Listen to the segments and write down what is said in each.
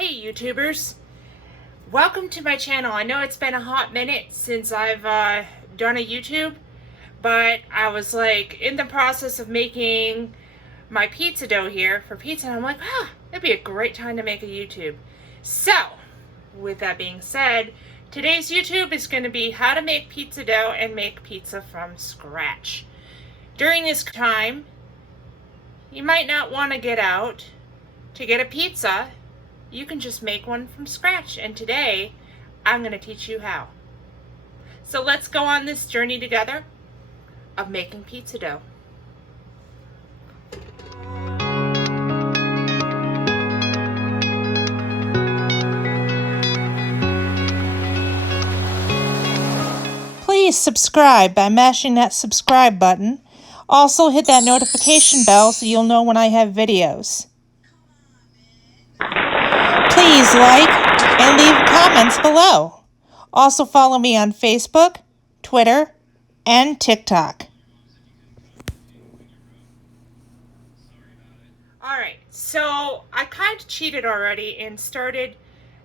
Hey YouTubers, welcome to my channel. I know it's been a hot minute since I've done a YouTube, but I was like in the process of making my pizza dough here for pizza, and I'm like, it'd be a great time to make a YouTube. So, with that being said, today's YouTube is going to be how to make pizza dough and make pizza from scratch. During this time, you might not want to get out to get a pizza. You can just make one from scratch, and today I'm going to teach you how. So let's go on this journey together of making pizza dough. Please subscribe by mashing that subscribe button. Also hit that notification bell so you'll know when I have videos. Please like and leave comments below. Also follow me on Facebook, Twitter, and TikTok. Alright, so I kind of cheated already and started,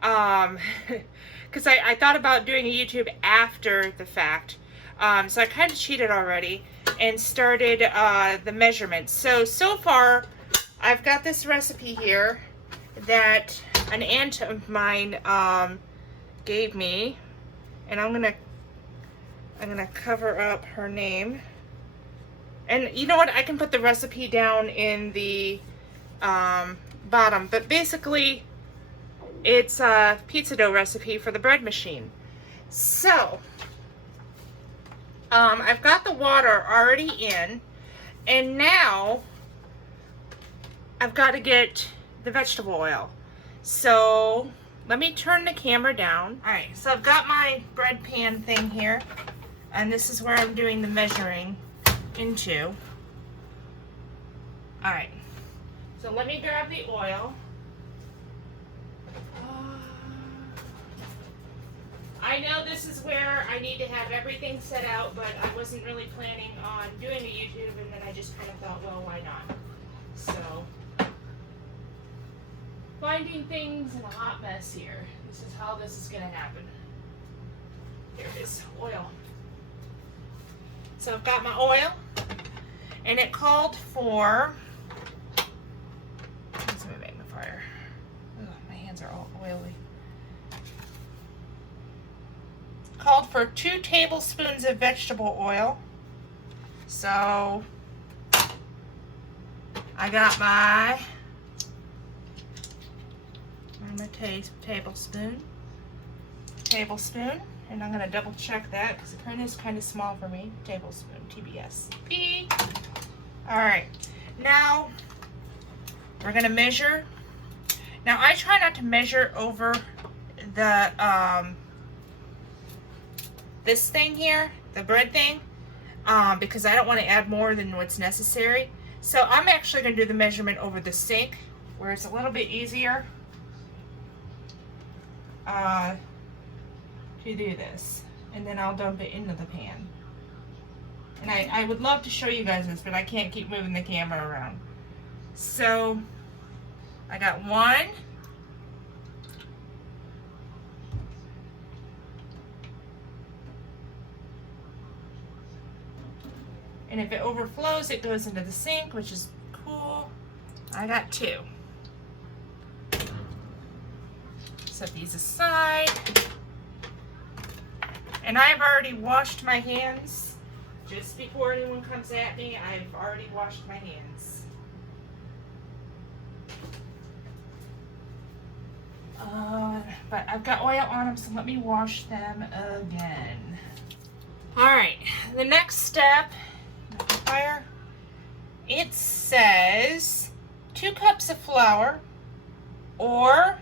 because I thought about doing a YouTube after the fact. So I kind of cheated already and started the measurements. So far, I've got this recipe here that an aunt of mine gave me, and I'm gonna cover up her name. And you know what? I can put the recipe down in the bottom, but basically it's a pizza dough recipe for the bread machine. So I've got the water already in, and now I've got to get the vegetable oil. So let me turn the camera down. All right, so I've got my bread pan thing here, and this is where I'm doing the measuring into. All right, so let me grab the oil. I know this is where I need to have everything set out, but I wasn't really planning on doing a YouTube, and then I just kind of thought, well, why not? So, finding things in a hot mess here. This is how this is going to happen. Here it is, oil. So I've got my oil, and it called for, let's see my magnifier. Ugh, my hands are all oily. Called for 2 tablespoons of vegetable oil. So I got my tablespoon, and I'm gonna double check that because the print is kind of small for me. Tablespoon, TBSP. All right, now we're gonna measure. Now I try not to measure over the this thing here, the bread thing, because I don't want to add more than what's necessary. So I'm actually going to do the measurement over the sink, where it's a little bit easier to do this. And then I'll dump it into the pan. And I would love to show you guys this, but I can't keep moving the camera around. So I got 1. And if it overflows, it goes into the sink, which is cool. I got 2. Set these aside. And I've already washed my hands. Just before anyone comes at me, I've already washed my hands. But I've got oil on them, so let me wash them again. Alright, the next step, fire. It says 2 cups of flour or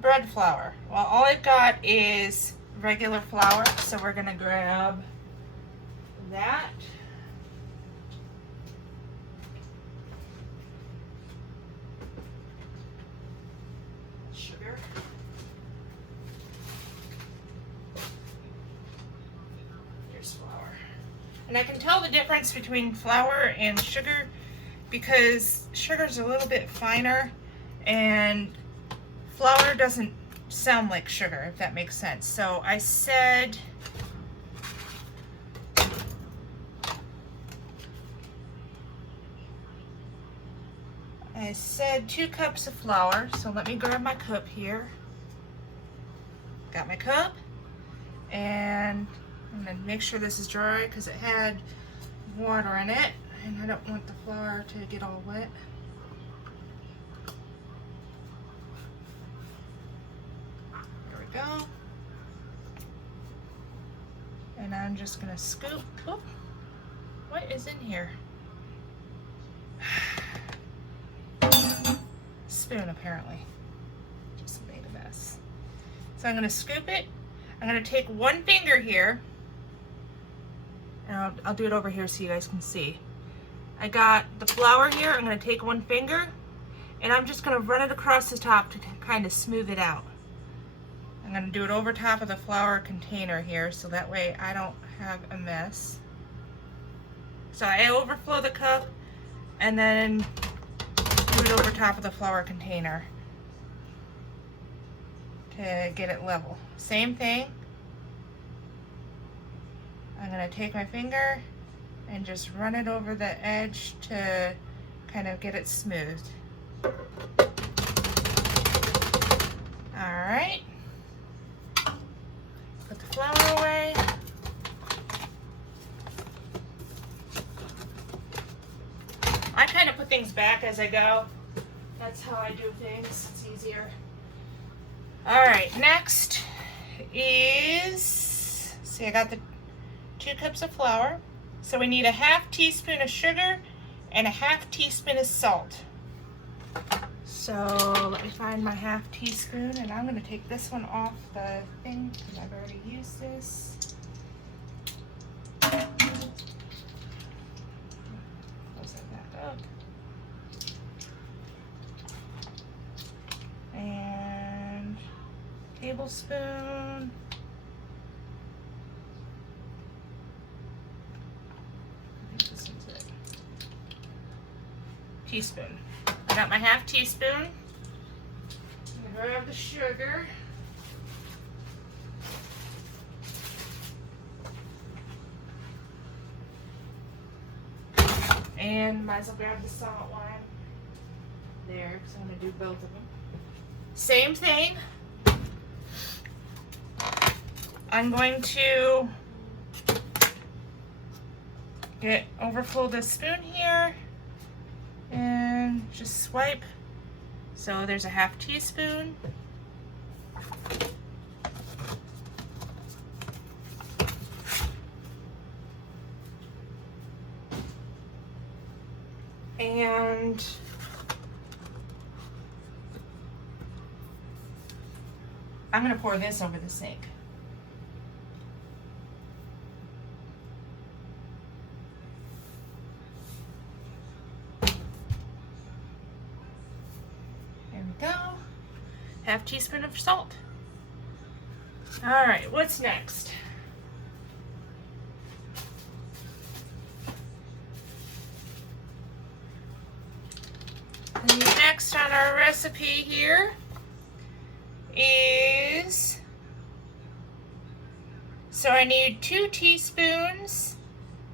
bread flour. Well, all I've got is regular flour, so we're gonna grab that. Sugar. Here's flour. And I can tell the difference between flour and sugar because sugar's a little bit finer and flour doesn't sound like sugar, if that makes sense. So I said I said 2 cups of flour. So let me grab my cup here. Got my cup, and I'm gonna make sure this is dry because it had water in it, and I don't want the flour to get all wet. There we go. And I'm just gonna scoop. Oh, what is in here? Spoon, apparently. Just made a mess. So I'm gonna scoop it. I'm gonna take one finger here, and I'll do it over here so you guys can see. I got the flour here. I'm gonna take one finger, and I'm just gonna run it across the top to kind of smooth it out. I'm gonna do it over top of the flour container here, so that way I don't have a mess. So I overflow the cup, and then do it over top of the flour container to get it level. Same thing. I'm gonna take my finger and just run it over the edge to kind of get it smooth. All right. Put the flour away. I kind of put things back as I go. That's how I do things. It's easier. All right, next is, see, I got the 2 cups of flour. So we need a 1/2 teaspoon of sugar and a 1/2 teaspoon of salt. So let me find my 1/2 teaspoon, and I'm gonna take this one off the thing because I've already used this. Close that back up. And tablespoon. I think this one's it. Teaspoon. I got my 1/2 teaspoon. I'm gonna grab the sugar. And might as well grab the salt one there because I'm gonna do both of them. Same thing. I'm going to overflow the spoon here and just swipe. So there's a 1/2 teaspoon. And I'm going to pour this over the sink. There we go. 1/2 teaspoon of salt. All right, what's next? And next on our recipe here is, so I need 2 teaspoons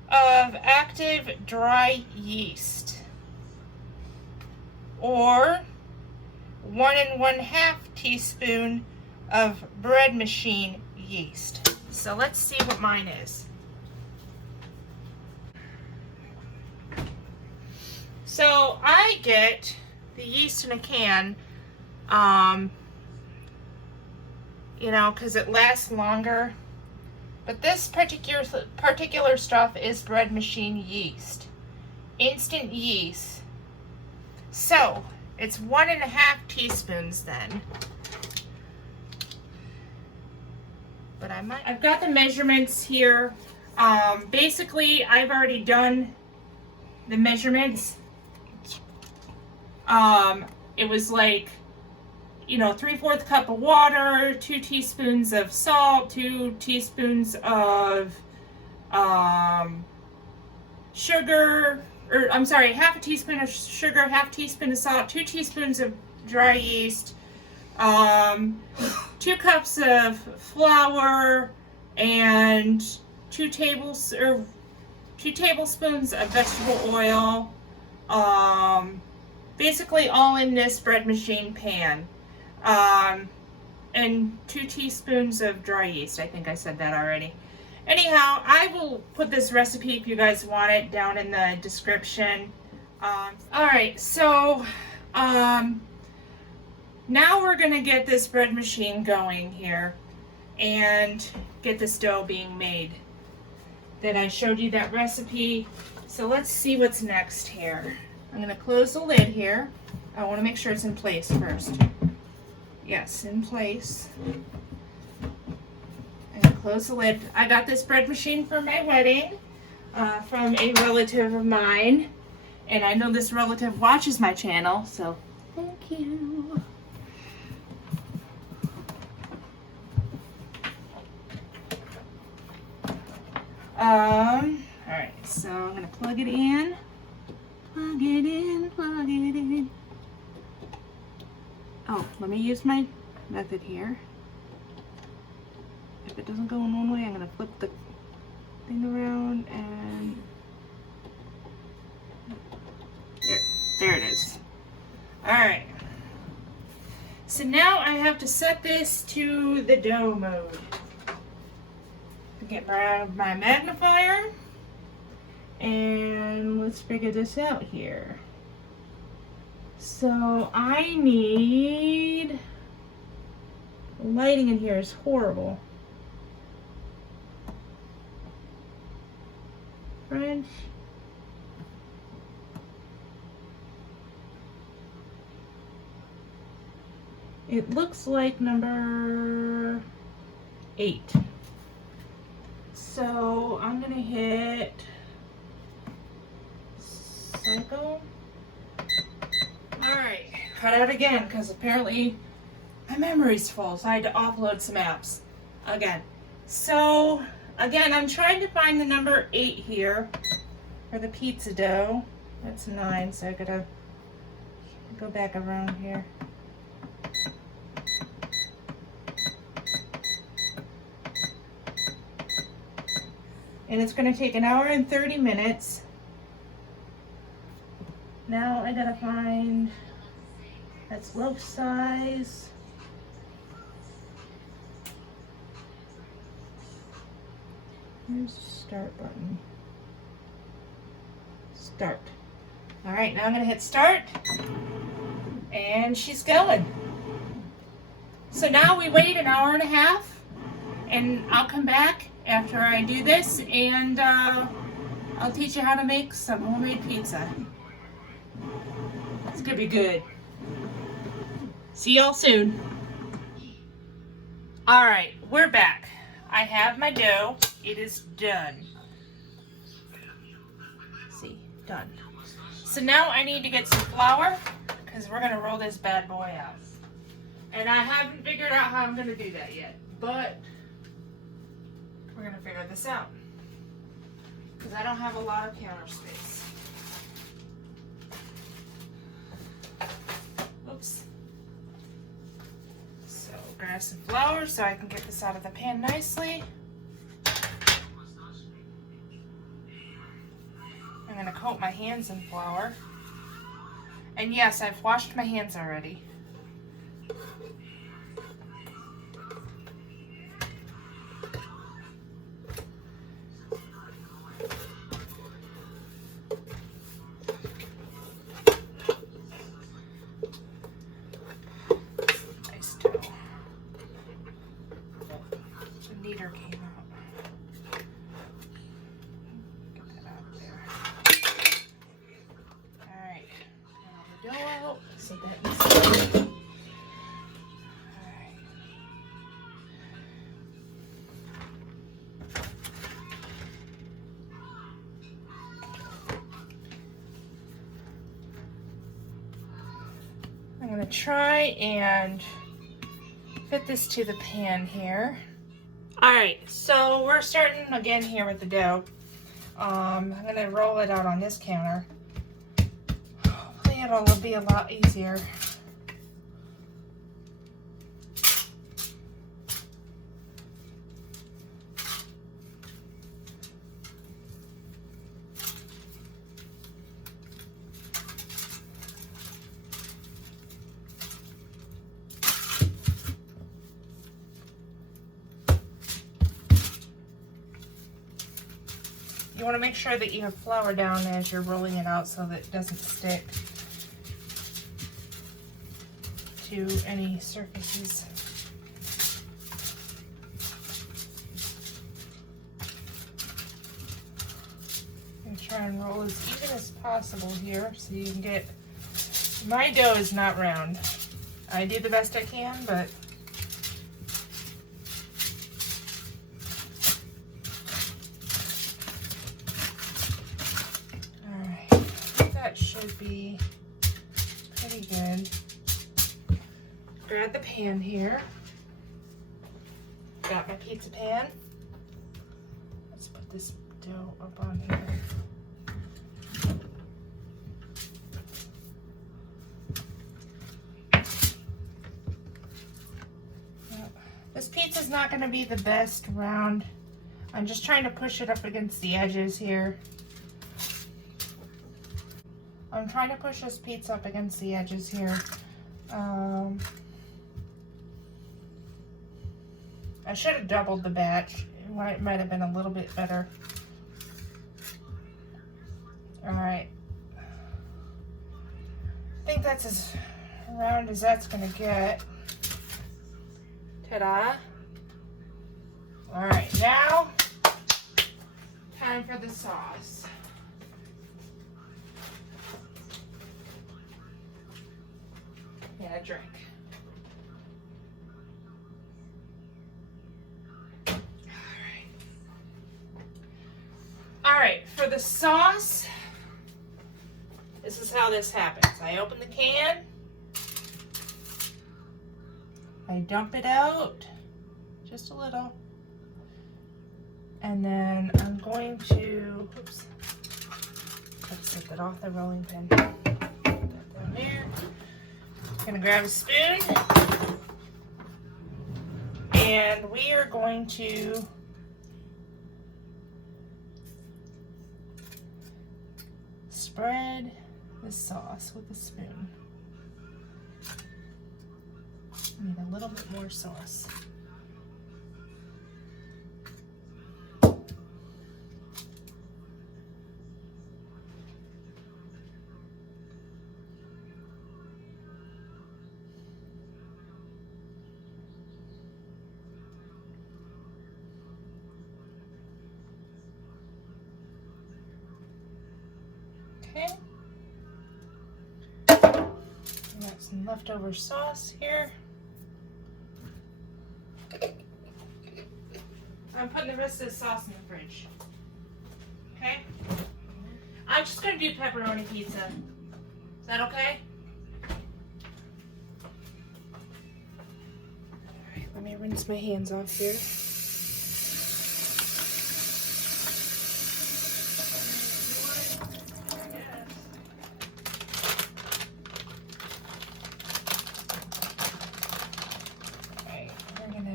of active dry yeast, or 1 1/2 teaspoon of bread machine yeast. So let's see what mine is. So I get the yeast in a can, you know, because it lasts longer. But this particular stuff is bread machine yeast, instant yeast. So it's 1 1/2 teaspoons then. But I've got the measurements here. Basically, I've already done the measurements. It was like, you know, 3/4 cup of water, 2 teaspoons of salt, 2 teaspoons of sugar, or I'm sorry, 1/2 teaspoon of sugar, 1/2 teaspoon of salt, 2 teaspoons of dry yeast, 2 cups of flour, and 2 tablespoons of vegetable oil. Basically all in this bread machine pan. And 2 teaspoons of dry yeast. I think I said that already. Anyhow, I will put this recipe, if you guys want it, down in the description. Alright, so now we're going to get this bread machine going here and get this dough being made. Then I showed you that recipe. So let's see what's next here. I'm going to close the lid here. I want to make sure it's in place first. Yes, in place. And close the lid. I got this bread machine for my wedding from a relative of mine. And I know this relative watches my channel, so thank you. Alright, so I'm going to plug it in. Plug it in, plug it in. Oh, let me use my method here. If it doesn't go in one way, I'm going to flip the thing around and there it is. Alright. So now I have to set this to the dough mode. Get my magnifier and let's figure this out here. So I need, lighting in here is horrible. French. It looks like number 8. So I'm gonna hit cycle. Alright, cut out again because apparently my memory's full, so I had to offload some apps again. So again, I'm trying to find the number 8 here for the pizza dough. That's 9, so I gotta go back around here. And it's going to take 1 hour and 30 minutes. Now I gotta find, that's loaf size. Here's the start button. Start. Alright, now I'm going to hit start. And she's going. So now we wait 1.5 hours. And I'll come back after I do this and I'll teach you how to make some homemade pizza. It's gonna be good. See y'all soon. Alright, we're back. I have my dough. It is done. See, done. So now I need to get some flour because we're gonna roll this bad boy out. And I haven't figured out how I'm gonna do that yet, but we're going to figure this out because I don't have a lot of counter space. Oops. So grab some flour so I can get this out of the pan nicely. I'm going to coat my hands in flour. And yes, I've washed my hands already. So that is alright. I'm going to try and fit this to the pan here. Alright, so we're starting again here with the dough. I'm going to roll it out on this counter. Hopefully it'll be a lot easier. You want to make sure that you have flour down as you're rolling it out so that it doesn't stick to any surfaces. And try and roll as even as possible here so you can get, my dough is not round. I do the best I can, but that should be pretty good. Grab the pan here. Got my pizza pan. Let's put this dough up on here. This pizza's not going to be the best round. I'm just trying to push it up against the edges here. I'm trying to push this pizza up against the edges here. I should have doubled the batch. It might have been a little bit better. Alright. I think that's as round as that's going to get. Ta-da. Alright, now time for the sauce. And a drink. Alright, for the sauce, this is how this happens. I open the can, I dump it out, just a little, and then I'm going to, oops, let's get that off the rolling pin. Put that down there. I'm gonna grab a spoon, and we are going to spread the sauce with a spoon. Need a little bit more sauce. Okay. Got some leftover sauce here. I'm putting the rest of the sauce in the fridge. Okay? I'm just gonna do pepperoni pizza. Is that okay? Alright, let me rinse my hands off here.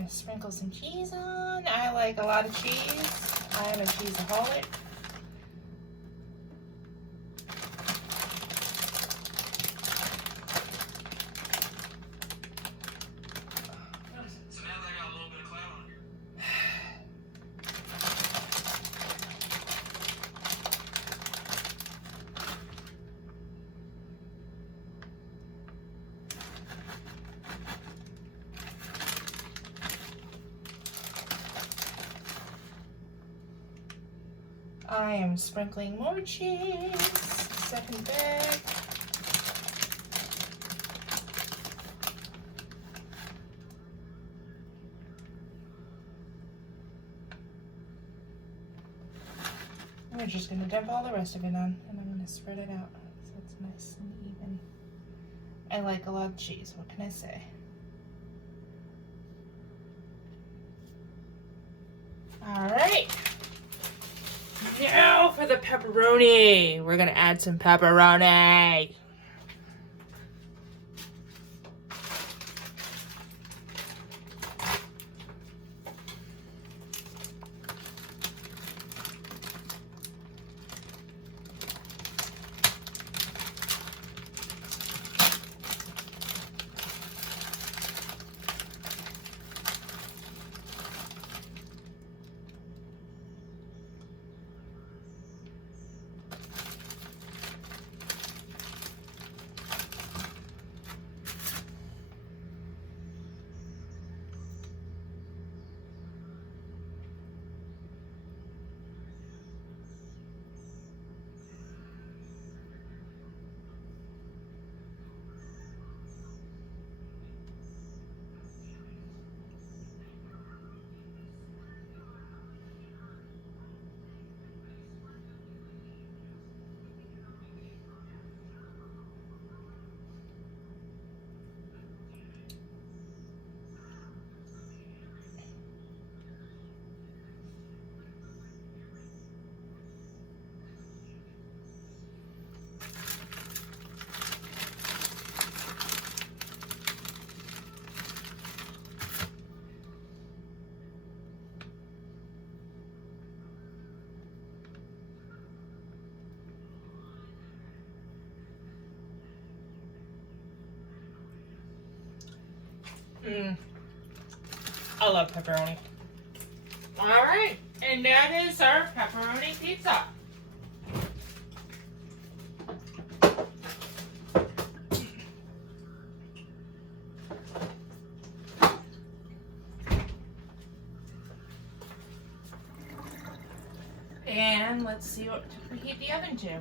Sprinkle some cheese on. I like a lot of cheese. I am a cheeseaholic. I am sprinkling more cheese. Second bag. We're just going to dump all the rest of it on, and I'm going to spread it out so it's nice and even. I like a lot of cheese, what can I say? Alright. Now for the pepperoni. We're gonna add some pepperoni. I love pepperoni. Alright, and that is our pepperoni pizza. And let's see what to preheat the oven to.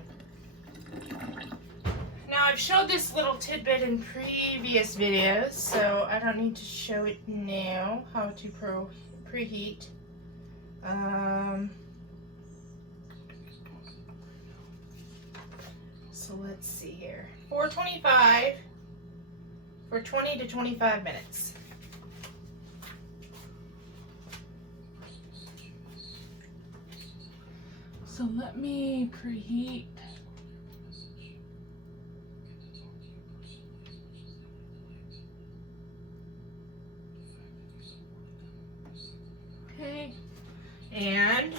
Now I've showed this little tidbit in previous videos, so I don't need to show it now, how to preheat. So let's see here. 425 for 20 to 25 minutes. So let me preheat. Okay, and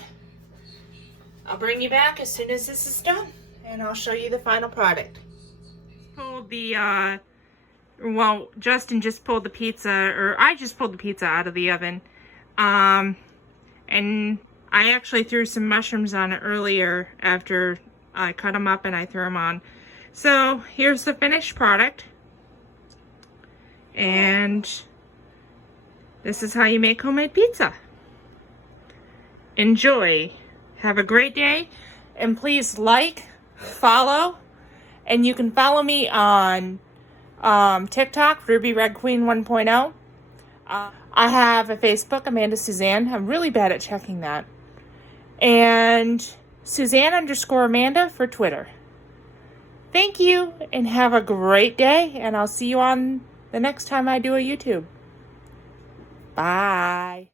I'll bring you back as soon as this is done, and I'll show you the final product. Pulled the, well, Justin just pulled the pizza, or I just pulled the pizza out of the oven, and I actually threw some mushrooms on it earlier after I cut them up and I threw them on. So here's the finished product, and this is how you make homemade pizza. Enjoy. Have a great day, and please like, follow, and you can follow me on TikTok, Ruby Red Queen 1.0. I have a Facebook, Amanda Suzanne. I'm really bad at checking that. And Suzanne_Amanda for Twitter. Thank you, and have a great day, and I'll see you on the next time I do a YouTube. Bye.